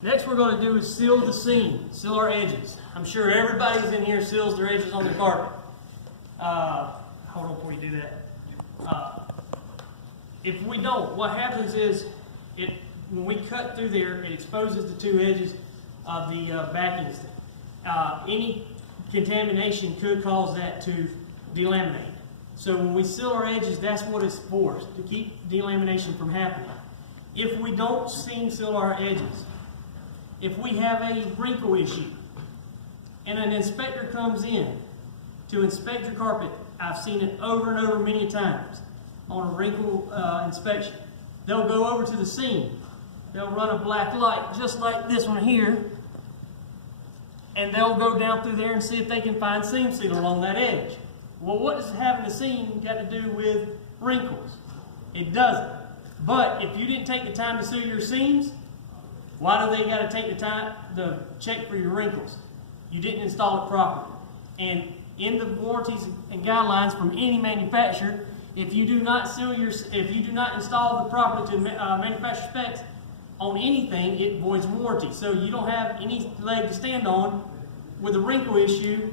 Next we're going to do is seal the seam, seal our edges. I'm sure everybody's in here seals their edges on their carpet. Hold on before you do that. If we don't, what happens is when we cut through there, it exposes the two edges of the backings. Any contamination could cause that to delaminate. So when we seal our edges, that's what it's for, to keep delamination from happening. If we don't seam seal our edges, if we have a wrinkle issue and an inspector comes in to inspect your carpet, I've seen it over and over many times on a wrinkle inspection. They'll go over to the seam. They'll run a black light just like this one here, and they'll go down through there and see if they can find seam sealer along that edge. Well, what does having a seam got to do with wrinkles? It doesn't. But if you didn't take the time to seal your seams, why do they got to take the time to check for your wrinkles? You didn't install it properly. And in the warranties and guidelines from any manufacturer, if you do not install the property to manufacturer specs on anything, it voids warranty. So you don't have any leg to stand on with a wrinkle issue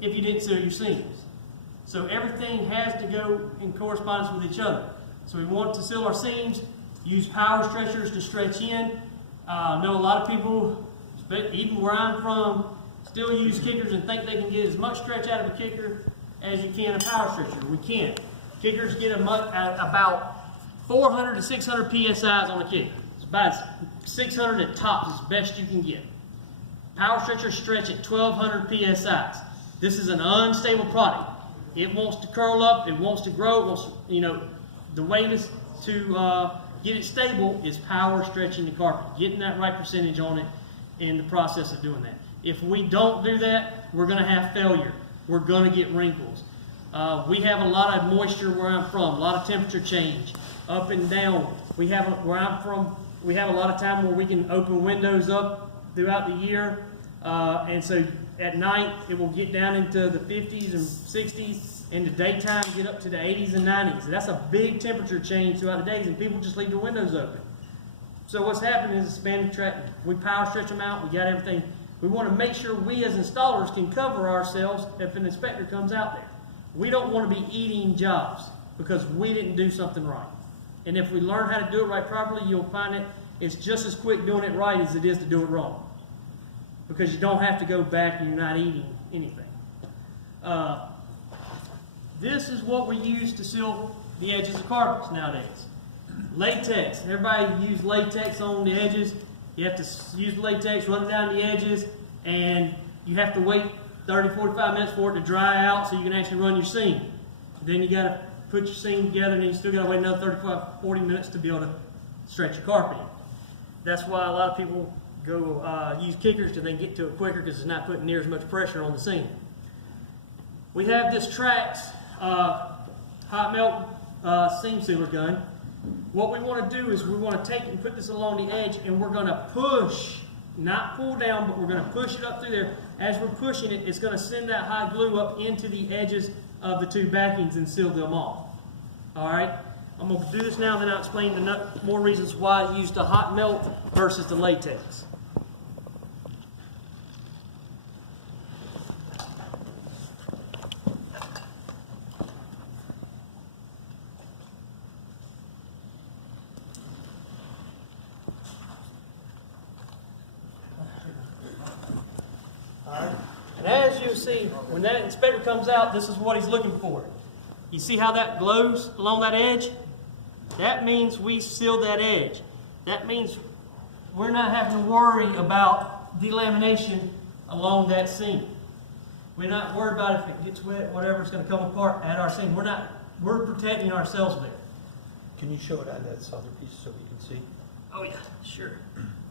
if you didn't seal your seams. So everything has to go in correspondence with each other. So we want to seal our seams, use power stretchers to stretch in. I know a lot of people, even where I'm from, still use kickers and think they can get as much stretch out of a kicker as you can a power stretcher. We can't. Kickers get about 400 to 600 psi's on a kicker. It's about 600 at tops as best you can get. Power stretchers stretch at 1200 psi's. This is an unstable product. It wants to curl up, it wants to grow, it wants to, the way to get it stable is power stretching the carpet, getting that right percentage on it in the process of doing that. If we don't do that, we're going to have failure. We're going to get wrinkles. We have a lot of moisture where I'm from, a lot of temperature change, up and down. Where I'm from, we have a lot of time where we can open windows up throughout the year, and so at night it will get down into the 50s and 60s. In the daytime, get up to the 80s and 90s. That's a big temperature change throughout the days, and people just leave their windows open. So what's happening is expanding track. We power stretch them out. We got everything. We want to make sure we as installers can cover ourselves if an inspector comes out there. We don't want to be eating jobs because we didn't do something right. And if we learn how to do it right properly, you'll find that it's just as quick doing it right as it is to do it wrong. Because you don't have to go back and you're not eating anything. This is what we use to seal the edges of carpets nowadays. Latex. Everybody use latex on the edges. You have to use latex, run it down the edges, and you have to wait 30, 45 minutes for it to dry out so you can actually run your seam. Then you got to put your seam together, and then you still got to wait another 35, 40 minutes to be able to stretch your carpet in. That's why a lot of people go use kickers to then get to it quicker because it's not putting near as much pressure on the seam. We have this Trax hot melt seam sealer gun. What we want to do is we want to take and put this along the edge, and we're going to push, not pull down, but we're going to push it up through there. As we're pushing it, it's going to send that hot glue up into the edges of the two backings and seal them off. Alright, I'm going to do this now, then I'll explain the more reasons why I used the hot melt versus the latex. And as you see, when that inspector comes out, this is what he's looking for. You see how that glows along that edge? That means we sealed that edge. That means we're not having to worry about delamination along that seam. We're not worried about if it gets wet, whatever, it's going to come apart at our seam. We're protecting ourselves there. Can you show it on that other piece so we can see? Oh yeah, sure.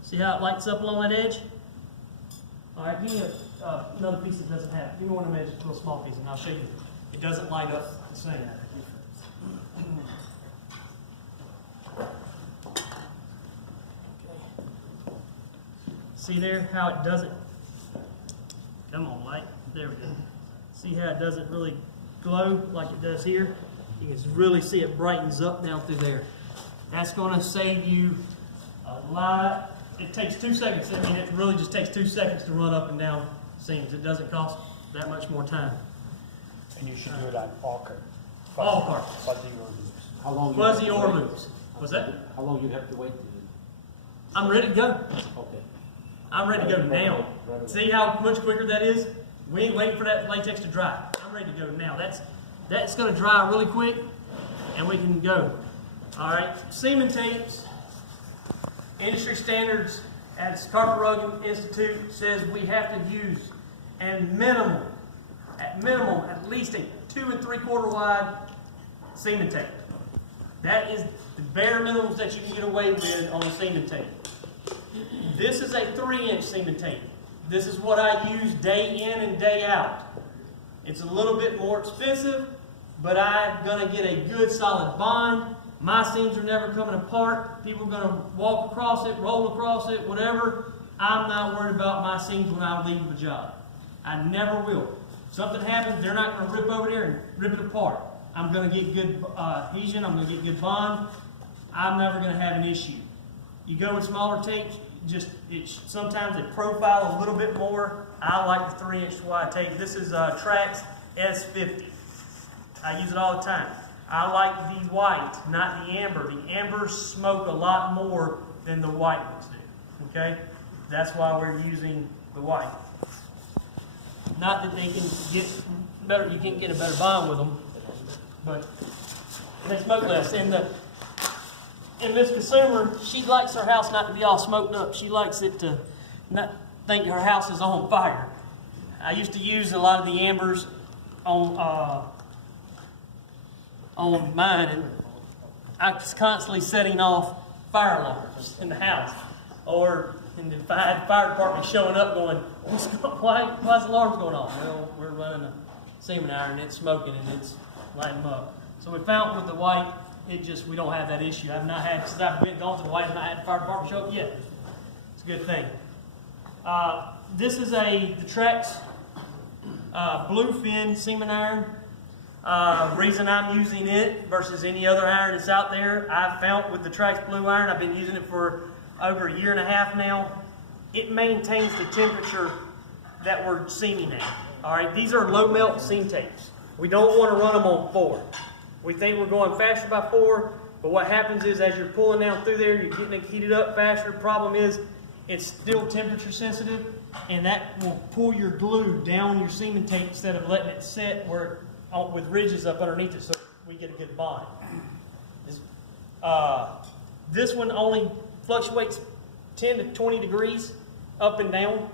See how it lights up along that edge? All right, give me another piece that doesn't have it. Give me one of them edges, a little small piece, and I'll show you. It doesn't light up the same. Okay. See there how it doesn't? Come on, light. There we go. See how it doesn't really glow like it does here? You can really see it brightens up down through there. That's going to save you a lot it takes 2 seconds. I mean, it really just takes 2 seconds to run up and down seams. It doesn't cost that much more time. And you should do it on all carpet. All carpets. Fuzzy or loose. How long? Fuzzy or loose. What's that? How long you have to wait? I'm ready to go. Okay. I'm ready to go now. See how much quicker that is? We ain't waiting for that latex to dry. I'm ready to go now. That's going to dry really quick, and we can go. All right. Seaming tapes, industry standards at Carpet Rugging Institute says we have to use at minimum, at least a 2 3/4 wide seaming tape. That is the bare minimums that you can get away with on a seaming tape. This is a 3-inch seaming tape. This is what I use day in and day out. It's a little bit more expensive, but I'm going to get a good solid bond. My seams are never coming apart. People are going to walk across it, roll across it, whatever. I'm not worried about my seams when I leave the job. I never will. If something happens, they're not going to rip over there and rip it apart. I'm going to get good adhesion. I'm going to get good bond. I'm never going to have an issue. You go with smaller tapes, sometimes they profile a little bit more. I like the 3-inch wide tape. This is Trax S50. I use it all the time. I like the white, not the amber. The ambers smoke a lot more than the white ones do. Okay? That's why we're using the white. Not that they can get better, you can get a better bond with them, but they smoke less. And this consumer, she likes her house not to be all smoked up. She likes it to not think her house is on fire. I used to use a lot of the ambers on mine, and I was constantly setting off fire alarms in the house. Or in the fire department showing up going, why's the alarms going off? Well, we're running a seaming iron, it's smoking and it's lighting them up. So we found with the white, we don't have that issue. I've not had, since I've been gone to the white, I've not had the fire department show up yet. It's a good thing. This is the Trax Bluefin seaming iron. Reason I'm using it versus any other iron that's out there, I've found with the Trax Blue Iron, I've been using it for over 1.5 years now. It maintains the temperature that we're seaming at. All right, these are low melt seam tapes. We don't want to run them on 4. We think we're going faster by 4, but what happens is as you're pulling down through there, you're getting it heated up faster. Problem is, it's still temperature sensitive, and that will pull your glue down your seaming tape instead of letting it set with ridges up underneath it, so we get a good bond. This one only fluctuates 10 to 20 degrees up and down.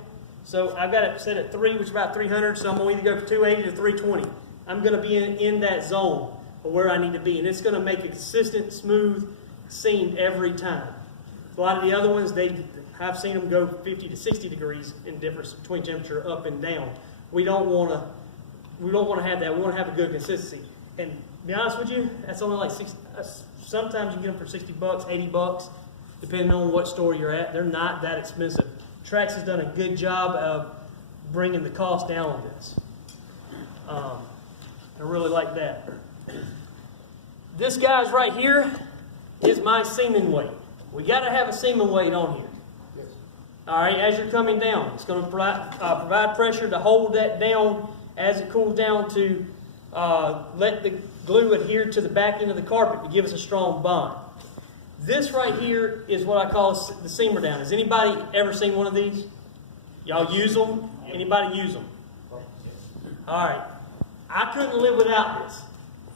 So I've got it set at 3, which is about 300, so I'm going to either go from 280 to 320. I'm going to be in that zone of where I need to be, and it's going to make a consistent, smooth seam every time. A lot of the other ones, I've seen them go 50 to 60 degrees in difference between temperature up and down. We don't want to have that. We want to have a good consistency. And to be honest with you, that's only like sometimes you get them for $60, $80, depending on what store you're at. They're not that expensive. Trax has done a good job of bringing the cost down on this. I really like that. This guy's right here is my seaming weight. We got to have a seaming weight on here. Yes. All right, as you're coming down, it's going to provide pressure to hold that down as it cools down to let the glue adhere to the back end of the carpet to give us a strong bond. This right here is what I call the seamer down. Has anybody ever seen one of these? Y'all use them? Anybody use them? All right. I couldn't live without this.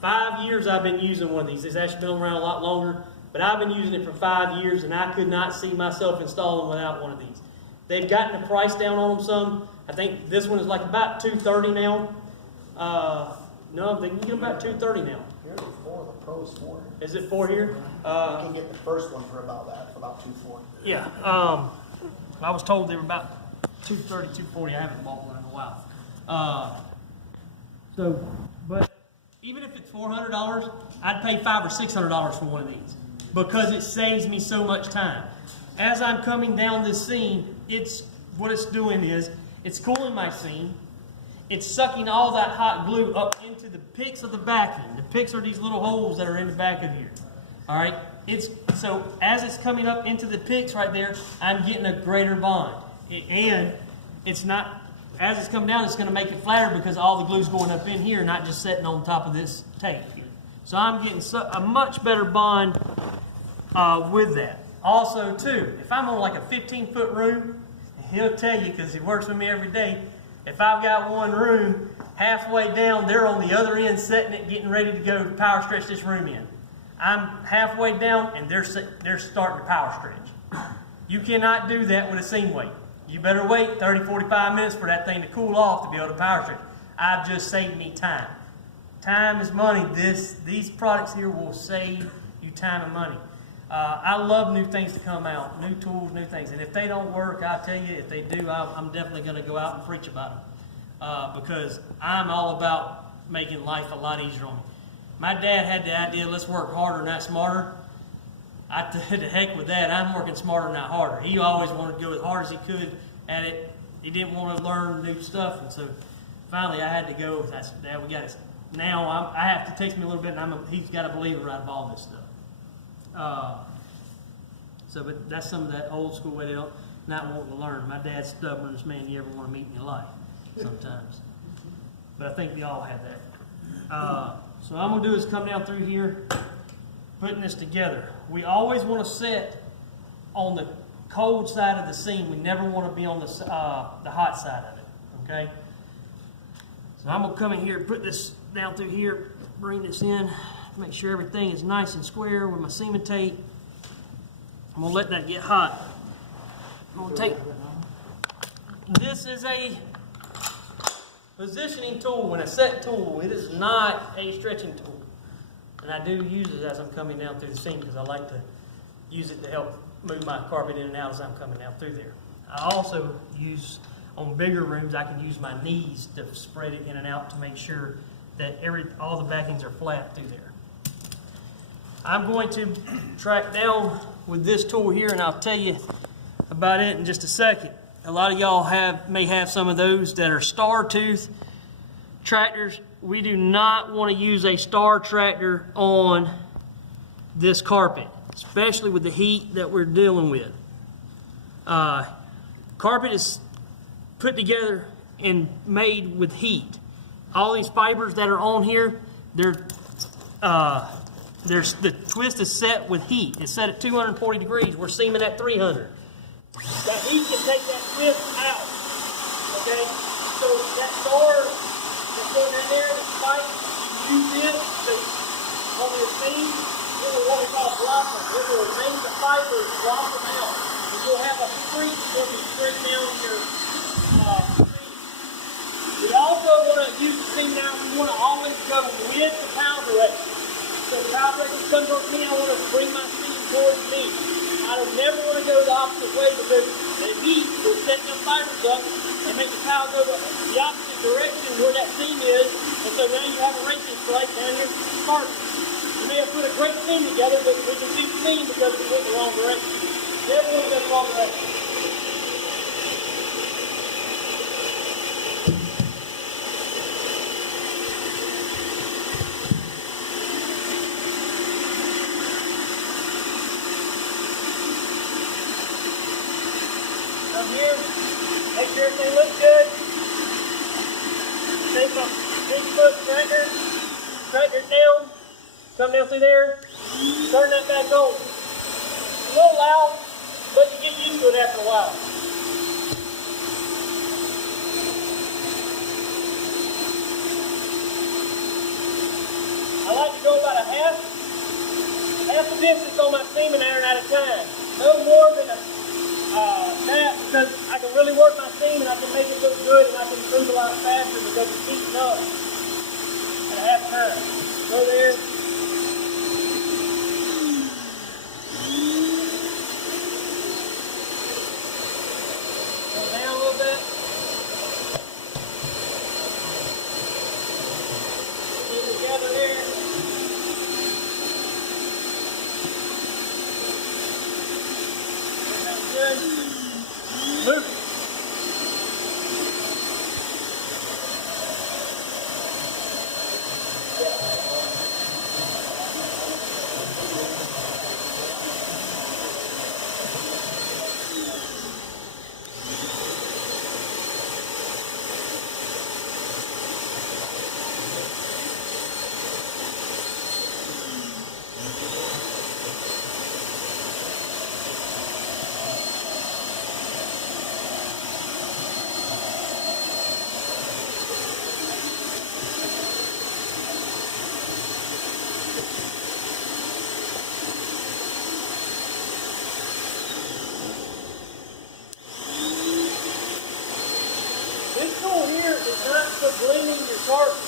5 years I've been using one of these. It's actually been around a lot longer, but I've been using it for 5 years, and I could not see myself installing without one of these. They've gotten the price down on them some. I think this one is like about $230 now. No, they can get about $230 now. Here's 4, the Pro's 4. Is it 4 here? You can get the first one for about that, for about $240. Yeah. I was told they were about $230, $240. I haven't bought one in a while. But even if it's $400, I'd pay $500 or $600 for one of these because it saves me so much time. As I'm coming down this seam, what it's doing is it's cooling my seam. It's sucking all that hot glue up into the picks of the backing. The picks are these little holes that are in the back of here. All right? So as it's coming up into the picks right there, I'm getting a greater bond. And it's not, as it's coming down, it's going to make it flatter because all the glue's going up in here, not just sitting on top of this tape here. So I'm getting a much better bond with that. Also, too, if I'm on like a 15-foot room, he'll tell you because he works with me every day, if I've got one room, halfway down, they're on the other end setting it, getting ready to go power stretch this room in. I'm halfway down and they're starting to power stretch. You cannot do that with a seam weight. You better wait 30, 45 minutes for that thing to cool off to be able to power stretch. I've just saved me time. Time is money. These products here will save you time and money. I love new things to come out, new tools, new things. And if they don't work, I'll tell you, if they do, I'm definitely going to go out and preach about them. Because I'm all about making life a lot easier on me. My dad had the idea, let's work harder, not smarter. I said, to heck with that. I'm working smarter, not harder. He always wanted to go as hard as he could at it. He didn't want to learn new stuff. And so finally I had to go. I said, Dad, we got it. Now I have to, takes me a little bit, and he's got to believe it right of all this stuff. But that's some of that old school way they don't not want to learn. My dad's stubbornest man you ever want to meet in your life sometimes. But I think we all have that. So what I'm going to do is come down through here, putting this together. We always want to set on the cold side of the seam. We never want to be on the hot side of it, okay? So I'm going to come in here and put this down through here, bring this in, make sure everything is nice and square with my seaming tape. I'm going to let that get hot. I'm going to take, this is a positioning tool and a set tool. It is not a stretching tool. And I do use it as I'm coming down through the seam because I like to use it to help move my carpet in and out as I'm coming down through there. I also use, on bigger rooms, I can use my knees to spread it in and out to make sure that all the backings are flat through there. I'm going to track down with this tool here, and I'll tell you about it in just a second. A lot of y'all may have some of those that are star tooth tractors. We do not want to use a star tractor on this carpet, especially with the heat that we're dealing with. Carpet is put together and made with heat. All these fibers that are on here, the twist is set with heat. It's set at 240 degrees. We're seaming at 300. That heat can take that twist out. Okay? So that star that's going in there, the spike, you use this to, on your seam, it will what we call blossom. It will make the fibers blossom out. And you'll have a streak when you straight down your seam. We also want to use the seam now. We want to always go with the power direction. So the power direction comes towards me, I want to bring my seam towards me. I don't never want to go the opposite way because the heat will set them fibers up and make the towel go the opposite direction where that seam is. And so now you have a racing strike down your carpet. You may have put a great seam together, but we can see the seam because we went the wrong direction. Never want to go the wrong direction. Here, make sure everything looks good. Take my 50-foot tractor down, come down through there, turn that back on. It's a little loud, but you get used to it after a while. I like to go about half the distance on my seaming iron at a time. No more than that, because I can really work my seam and I can make it look good and I can move a lot faster because it's heating up at half time. Go there. Go down a little bit. Get it together there. That sounds good. Move it. tool here is not for blending your carpet.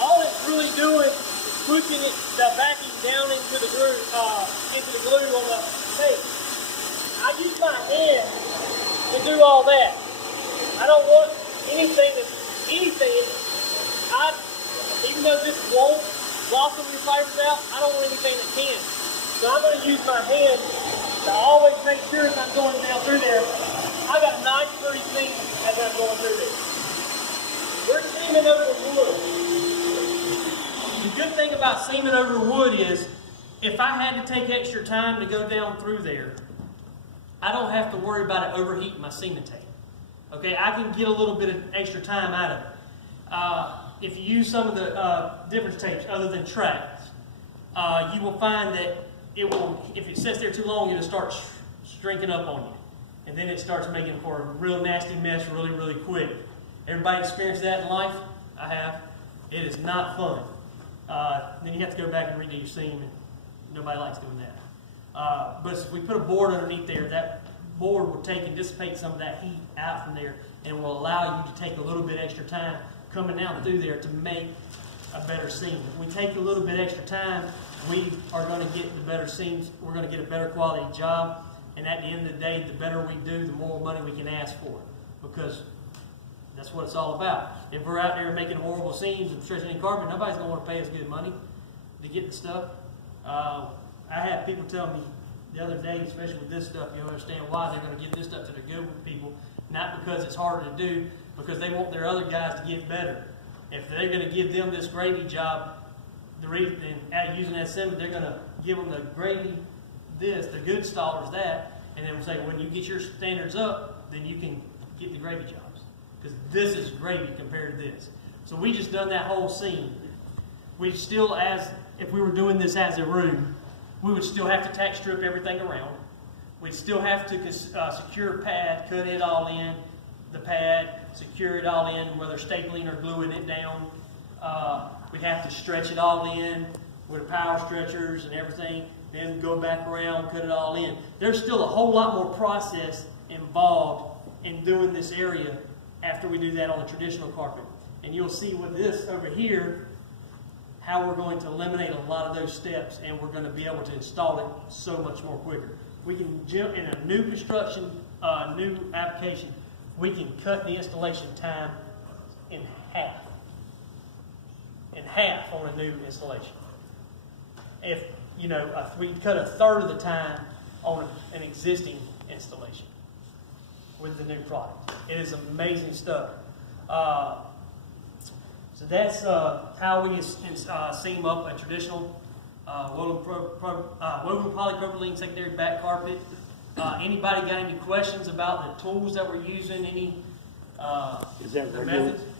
All it's really doing is pushing the backing down into the glue on the tape. I use my hand to do all that. I don't want anything. Even though this won't blossom your fibers out, I don't want anything that can. So I'm going to use my hand to always make sure as I'm going down through there, I got a nice pretty seam as I'm going through there. We're seaming over wood. The good thing about seaming over wood is, if I had to take extra time to go down through there, I don't have to worry about it overheating my seaming tape. Okay, I can get a little bit of extra time out of it. If you use some of the difference tapes other than tracks, you will find that it will, if it sits there too long, it'll start shrinking up on you. And then it starts making for a real nasty mess really, really quick. Everybody experienced that in life? I have. It is not fun. Then you have to go back and redo your seam, and nobody likes doing that. But if we put a board underneath there, that board will take and dissipate some of that heat out from there, and will allow you to take a little bit extra time coming down through there to make a better seam. If we take a little bit extra time, we are going to get the better seams. We're going to get a better quality job, and at the end of the day, the better we do, the more money we can ask for it, because that's what it's all about. If we're out there making horrible seams and stretching in carpet, nobody's going to want to pay us good money to get the stuff. I had people tell me the other day, especially with this stuff, you understand why they're going to give this stuff to the good people, not because it's harder to do, because they want their other guys to get better. If they're going to give them this gravy job, using that assembly, they're going to give them the gravy this, the good stallers that, and then we'll say, when you get your standards up, then you can get the gravy jobs. Because this is gravy compared to this. So we just done that whole seam. We still, if we were doing this as a room, we would still have to tack strip everything around. We'd still have to secure pad, cut it all in, the pad, secure it all in, whether stapling or gluing it down. We'd have to stretch it all in with power stretchers and everything, then go back around, cut it all in. There's still a whole lot more process involved in doing this area after we do that on a traditional carpet. And you'll see with this over here, how we're going to eliminate a lot of those steps, and we're going to be able to install it so much more quicker. We can jump in a new construction, new application, we can cut the installation time in half. In half on a new installation. If, we cut a third of the time on an existing installation with the new product. It is amazing stuff. So that's how we seam up a traditional woven polypropylene secondary back carpet. Anybody got any questions about the tools that we're using? Is that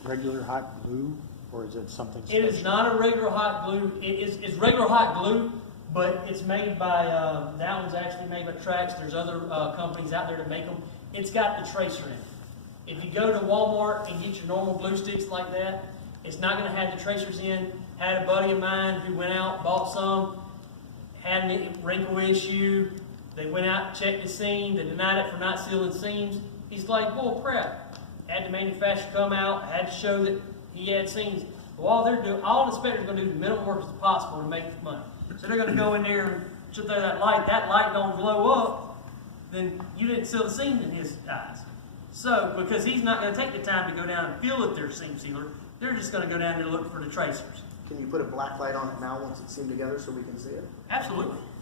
regular hot glue, or is it something special? It is not a regular hot glue. It's regular hot glue, but it's made by, that one's actually made by Trax. There's other companies out there that make them. It's got the tracer in it. If you go to Walmart and get your normal glue sticks like that, it's not going to have the tracers in. Had a buddy of mine who went out, bought some, had a wrinkle issue. They went out, checked the seam, they denied it for not sealing seams. He's like, bull crap. Had the manufacturer come out, had to show that he had seams. Well, all the inspectors are going to do the minimum work as possible to make money. So they're going to go in there and shut down that light don't glow up, then you didn't seal the seam in his eyes. So, because he's not going to take the time to go down and feel if there's seam sealer, they're just going to go down there and look for the tracers. Can you put a black light on it now once it's seamed together so we can see it? Absolutely.